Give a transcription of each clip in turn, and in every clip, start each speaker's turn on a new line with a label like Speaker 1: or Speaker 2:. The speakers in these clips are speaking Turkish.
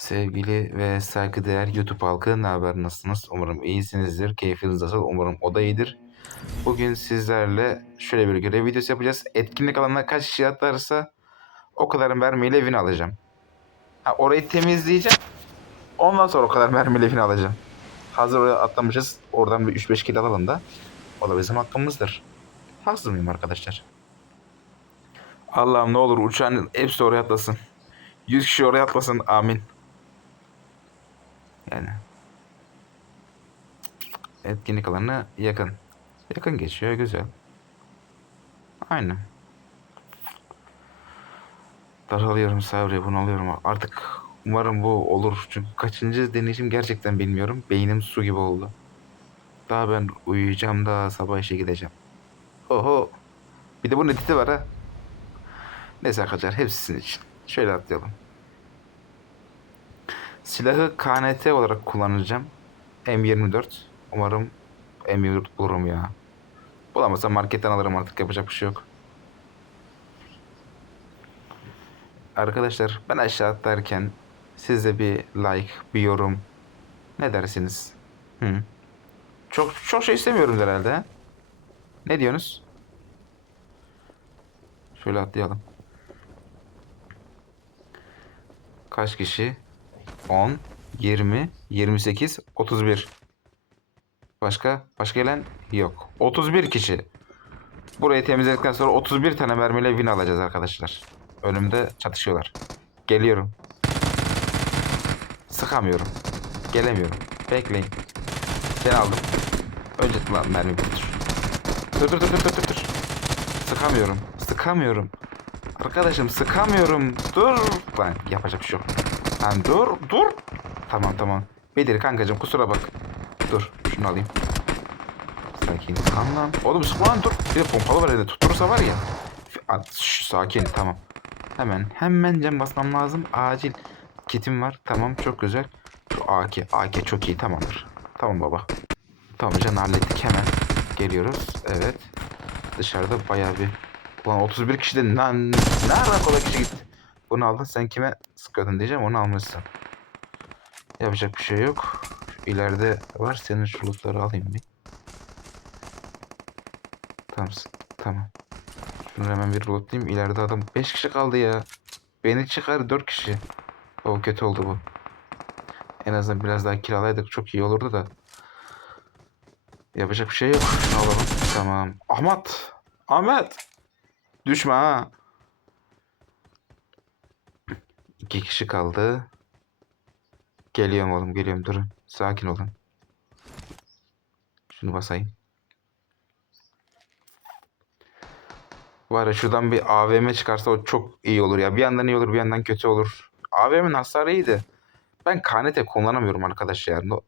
Speaker 1: Sevgili ve saygıdeğer YouTube halkı ne haber nasılsınız? Umarım iyisinizdir. Keyfiniz nasıl? Umarım o da iyidir. Bugün sizlerle şöyle bir görev videosu yapacağız. Etkinlik alanına kaç kişi atarsa o kadar mermiyle evini alacağım. Ha, orayı temizleyeceğim. Ondan sonra o kadar mermiyle evini alacağım. Hazır oraya atlamışız. Oradan bir 3-5 kill alalım da. O da bizim hakkımızdır. Haksız mıyım arkadaşlar? Allah'ım ne olur uçağın hepsi oraya atlasın. 100 kişi oraya atlasın. Amin. Yani. Etkinlik alanına yakın. Yakın geçiyor. Güzel. Aynen. Daralıyorum Sabri. Bunu alıyorum. Artık umarım bu olur. Çünkü kaçıncı deneyişim gerçekten bilmiyorum. Beynim su gibi oldu. Daha ben uyuyacağım da sabah işe gideceğim. Oho. Bir de bunun editi var ha. Neyse arkadaşlar hepsi sizin için. Şöyle atlayalım. Silahı KNT olarak kullanacağım. M24. Umarım M24 bulurum ya. Bulamazsam marketten alırım artık yapacak bir şey yok. Arkadaşlar ben aşağı atlarken size bir like, bir yorum ne dersiniz? Hı. Çok çok şey istemiyorum herhalde. he? Ne diyorsunuz? Şöyle atlayalım. Kaç kişi? 10, 20, 28, 31. Başka? Başka gelen? Yok. 31 kişi. Burayı temizledikten sonra 31 tane mermiyle win alacağız arkadaşlar. Önümde çatışıyorlar. Geliyorum. Sıkamıyorum. Gelemiyorum. Bekleyin. Ben aldım. Önce lan mermi bitir. Dur dur dur dur dur dur. Sıkamıyorum. Sıkamıyorum. Arkadaşım sıkamıyorum. Dur. Lan yapacak bir şey yok. Lan dur dur. Tamam tamam. Bedir kankacım kusura bak. Dur şunu alayım. Sakin. Tamam. Oğlum sıkma dur. Bir de pompalı var elinde tutturursa var ya. Şş, sakin tamam. Hemen hemen cam basmam lazım. Acil. Kitim var. Tamam çok güzel. Şu AK. AK çok iyi tamamdır. Tamam baba. Tamam can hallettik hemen. Geliyoruz. Evet. Dışarıda bayağı bir Ulan 31 kişiden lan nereden kolay kişi gitti. Bunu aldın sen kime sıkıyordun diyeceğim onu almışsın. Yapacak bir şey yok. Şu var senin şu lootları alayım bir. Tamam tamam. Şunu hemen bir lootlayayım. İleride adam 5 kişi kaldı ya. Beni çıkar 4 kişi. O kötü oldu bu. En azından biraz daha kiralaydık çok iyi olurdu da. Yapacak bir şey yok. Alalım. Tamam. Ahmet. Ahmet. Düşme ha. İki kişi kaldı. Geliyorum oğlum geliyorum durun. Sakin olun. Şunu basayım. Var ya şuradan bir AVM çıkarsa o çok iyi olur ya. Bir yandan iyi olur bir yandan kötü olur. AVM'nin hasarı iyiydi. Ben KNT kullanamıyorum arkadaş ya. No-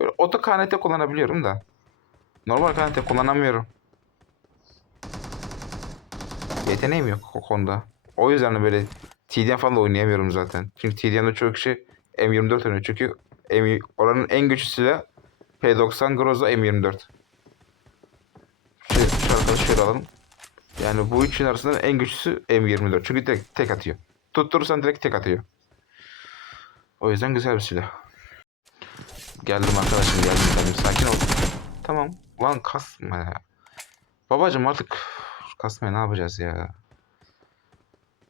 Speaker 1: Böyle oto KNT kullanabiliyorum da. Normal KNT kullanamıyorum. Yeteneğim yok o konuda. O yüzden de böyle TDM falan da oynayamıyorum zaten. Çünkü TDM'de çoğu kişi M24 oynuyor. Çünkü M oranın en güçlü silahı P90 Groza M24. Şu, şu arkadaşı şöyle alalım. Yani bu üçün arasında en güçlüsü M24. Çünkü tek, tek atıyor. Tutturursan direkt tek atıyor. O yüzden güzel bir silah. Geldim arkadaşım geldim geldim. Sakin ol. Tamam. Lan kasma ya. Babacım artık kasmaya ne yapacağız ya?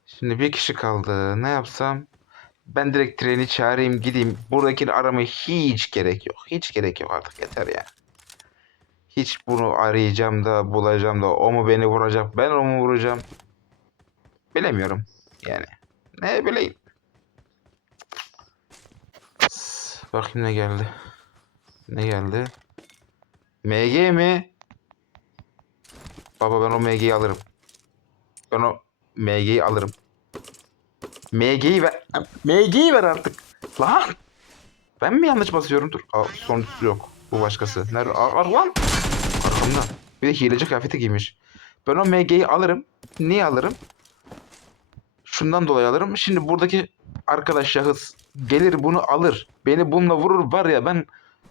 Speaker 1: Şimdi bir kişi kaldı. Ne yapsam? Ben direkt treni çağırayım gideyim. Buradakini aramaya hiç gerek yok. Hiç gerek yok artık yeter ya. Hiç bunu arayacağım da bulacağım da o mu beni vuracak ben onu mu vuracağım? Bilemiyorum yani. Ne bileyim. Bakayım ne geldi. Ne geldi? MG mi? Baba ben o MG'yi alırım. Ben o MG'yi alırım. MG'yi ver. MG'yi ver artık. Lan. Ben mi yanlış basıyorum? Dur. Aa, son yok. Bu başkası. Nerede? Aa, lan. Arkamda. Bir de hileci kıyafeti giymiş. Ben o MG'yi alırım. Niye alırım? Şundan dolayı alırım. Şimdi buradaki arkadaş şahıs gelir bunu alır. Beni bununla vurur var ya ben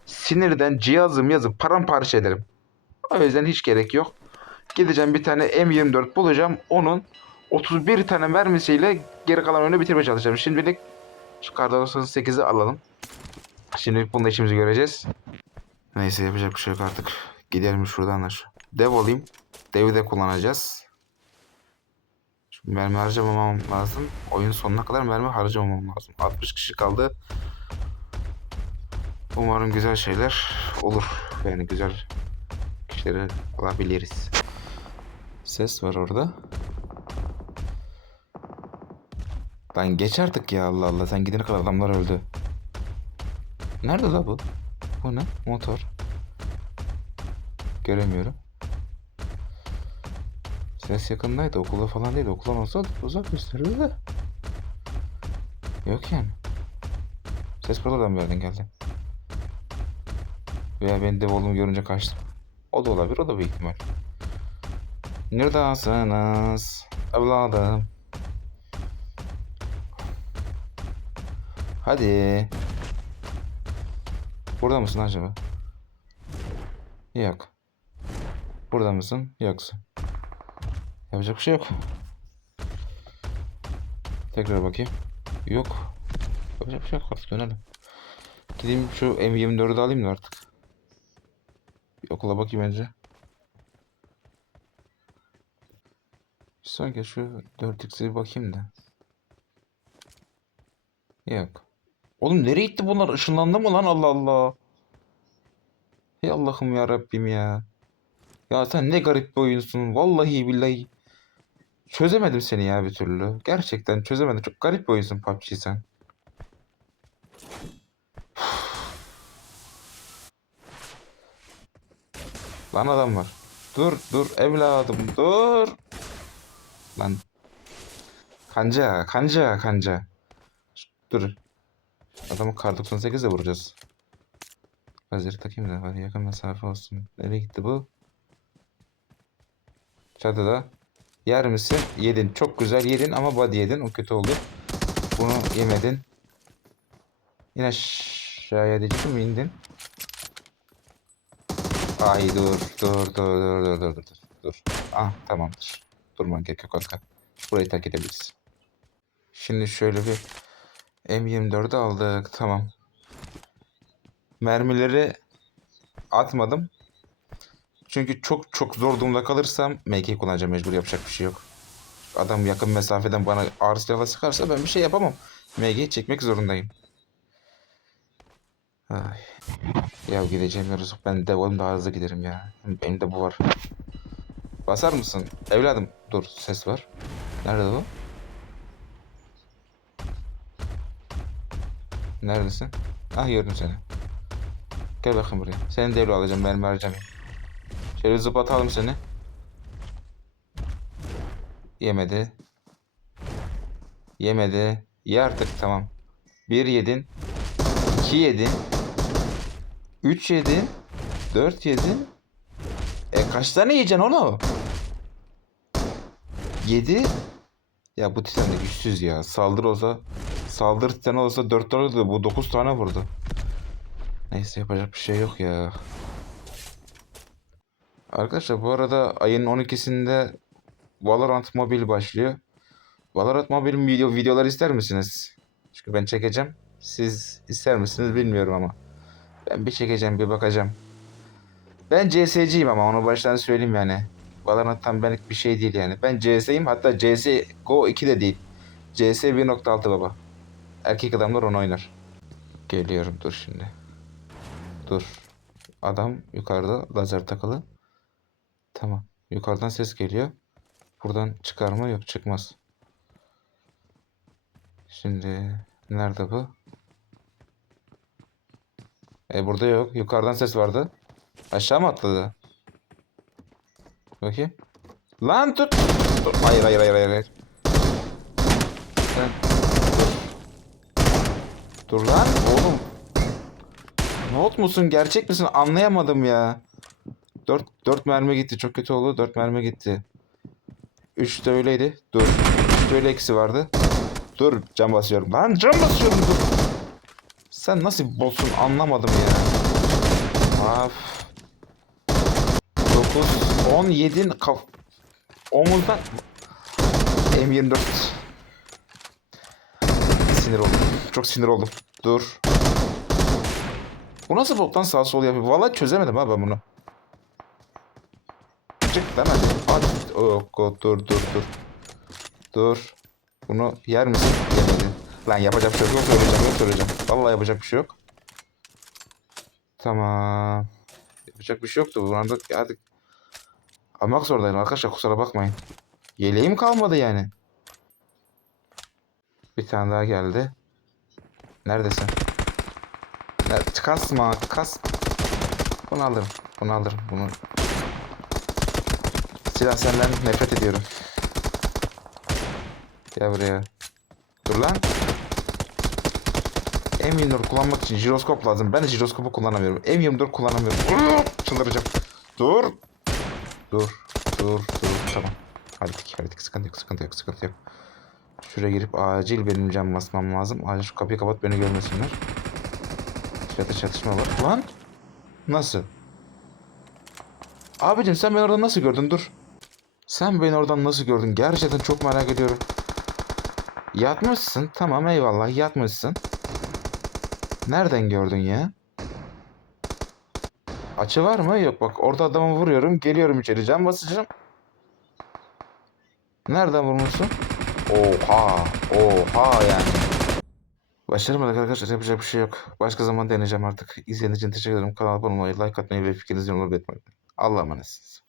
Speaker 1: sinirden cihazım yazıp paramparça ederim. O yüzden hiç gerek yok. Gideceğim bir tane M24 bulacağım. Onun 31 tane mermisiyle geri kalan oyunu bitirmeye çalışacağım. Şimdilik Şu kar 98'i alalım. Şimdi bununla işimizi göreceğiz. Neyse yapacak bir şey yok artık. Gidelim şuradan da şu. Dev olayım. Dev'i de kullanacağız. Şimdi mermi harcamamam lazım. Oyun sonuna kadar mermi harcamamam lazım. 60 kişi kaldı. Umarım güzel şeyler olur. Yani güzel kişileri alabiliriz. Ses var orada. Lan geç artık ya Allah Allah. Sen gidene kadar adamlar öldü. Nerede la bu? Bu ne? Motor. Göremiyorum. Ses yakındaydı. Okulda falan değil. Okuldan olsa uzak gösteriyor da. Yok yani. Ses buradan bir yerden geldi. Veya ben de oğlumu görünce kaçtım. O da olabilir. O da bir ihtimal. Neredesiniz? Evladım. Hadi. Burada mısın acaba? Yok. Burada mısın? Yoksun. Yapacak bir şey yok. Tekrar bakayım. Yok. Yapacak bir şey yok artık dönelim. Gideyim şu M24'ü de alayım da artık. Bir okula bakayım önce. Sanki şu 4x'e bir bakayım da. Yok. Oğlum nereye gitti bunlar? Işınlandı mı lan Allah Allah. Ey Allah'ım ya Rabbim ya. Ya sen ne garip bir oyunsun. Vallahi billahi. Çözemedim seni ya bir türlü. Gerçekten çözemedim. Çok garip bir oyunsun PUBG sen. Lan adam var. Dur dur evladım dur. Lan. Kanca kanca kanca. Dur. Adamı kar 98 ile vuracağız. Hazır takayım da hadi yakın mesafe olsun. Nereye gitti bu? Çatıda. Yer misin? Yedin. Çok güzel yedin ama body yedin. O kötü oldu. Bunu yemedin. Yine aşağıya diyecektim indin? Ay dur dur dur dur dur dur dur dur. Ah tamamdır. Durman gerek yok kanka. Burayı terk edebiliriz. Şimdi şöyle bir M24'ü aldık. Tamam. Mermileri atmadım. Çünkü çok çok zor durumda kalırsam MK kullanacağım mecbur yapacak bir şey yok. Adam yakın mesafeden bana ağır silahla sıkarsa ben bir şey yapamam. MG'yi çekmek zorundayım. Ay. Ya gideceğim yarısı. Ben de oğlum daha hızlı giderim ya. Benim de bu var. Basar mısın? Evladım. Dur ses var. Nerede o? Neredesin? Ah gördüm seni. Gel bakayım buraya. Seni devre alacağım. Mermi harcamayayım. Şöyle zıplatalım seni. Yemedi. Yemedi. Ye artık tamam. Bir yedin. iki yedin. Üç yedin. Dört yedin. E kaç tane yiyeceksin onu? Yedi. Ya bu titan da güçsüz ya. Saldır olsa saldır titanı olsa dört tane oldu. Bu dokuz tane vurdu. Neyse yapacak bir şey yok ya. Arkadaşlar bu arada ayın 12'sinde Valorant Mobile başlıyor. Valorant Mobile video, videolar ister misiniz? Çünkü ben çekeceğim. Siz ister misiniz bilmiyorum ama. Ben bir çekeceğim bir bakacağım. Ben CS'ciyim ama onu baştan söyleyeyim yani. Valorant tam benlik bir şey değil yani. Ben CS'yim hatta CS Go 2 de değil. CS 1.6 baba. Erkek adamlar onu oynar. Geliyorum dur şimdi. Dur. Adam yukarıda lazer takılı. Tamam. Yukarıdan ses geliyor. Buradan çıkar mı? Yok çıkmaz. Şimdi nerede bu? E burada yok. Yukarıdan ses vardı. Aşağı mı atladı? Bakayım. Lan tut. Dur. Hayır hayır hayır hayır. hayır. Sen... Dur. Lan oğlum. Not musun? Gerçek misin? Anlayamadım ya. 4 4 mermi gitti. Çok kötü oldu. 4 mermi gitti. 3 de öyleydi. Dur. 3 de öyle eksi vardı. Dur cam basıyorum. Lan cam basıyorum dur. Sen nasıl bir botsun anlamadım ya. Af. 9 10 7 kaf omuzdan M24 sinir oldum. Çok sinir oldum. Dur. Bu nasıl bottan sağ sol yapıyor? Vallahi çözemedim ha ben bunu. Çık lan hadi. Hadi. Dur dur dur. Dur. Bunu yer misin? Yemedi. Lan yapacak bir şey yok. Yok söyleyeceğim. Yok söyleyeceğim. Vallahi yapacak bir şey yok. Tamam. Yapacak bir şey yoktu. Bu anda hadi. Almak zorundayım arkadaşlar kusura bakmayın. Yeleğim kalmadı yani. Bir tane daha geldi. Neredesin? Nerede? Kasma, kas. Bunu alırım. Bunu alırım. Bunu. Silah senden nefret ediyorum. Gel buraya. Dur lan. M24 kullanmak için jiroskop lazım. Ben de jiroskopu kullanamıyorum. M24 kullanamıyorum. Çıldıracağım. Dur. Dur. Dur. Dur. Tamam. Hallettik. Hallettik. Sıkıntı yok. Sıkıntı yok. Sıkıntı yok. Şuraya girip acil benim cam basmam lazım. Acil şu kapıyı kapat beni görmesinler. Çatı çatışma var. Lan. Nasıl? Abicim sen beni oradan nasıl gördün? Dur. Sen beni oradan nasıl gördün? Gerçekten çok merak ediyorum. Yatmışsın. Tamam eyvallah yatmışsın. Nereden gördün ya? Açı var mı? Yok bak orada adamı vuruyorum. Geliyorum içeri cam basacağım. Nereden vurmuşsun? Oha. Oha yani. Başaramadık arkadaşlar yapacak bir şey yok. Başka zaman deneyeceğim artık. İzlediğiniz için teşekkür ederim. Kanala abone olmayı, like atmayı ve fikrinizi yorumlara belirtmeyi. Allah'a emanetsiniz.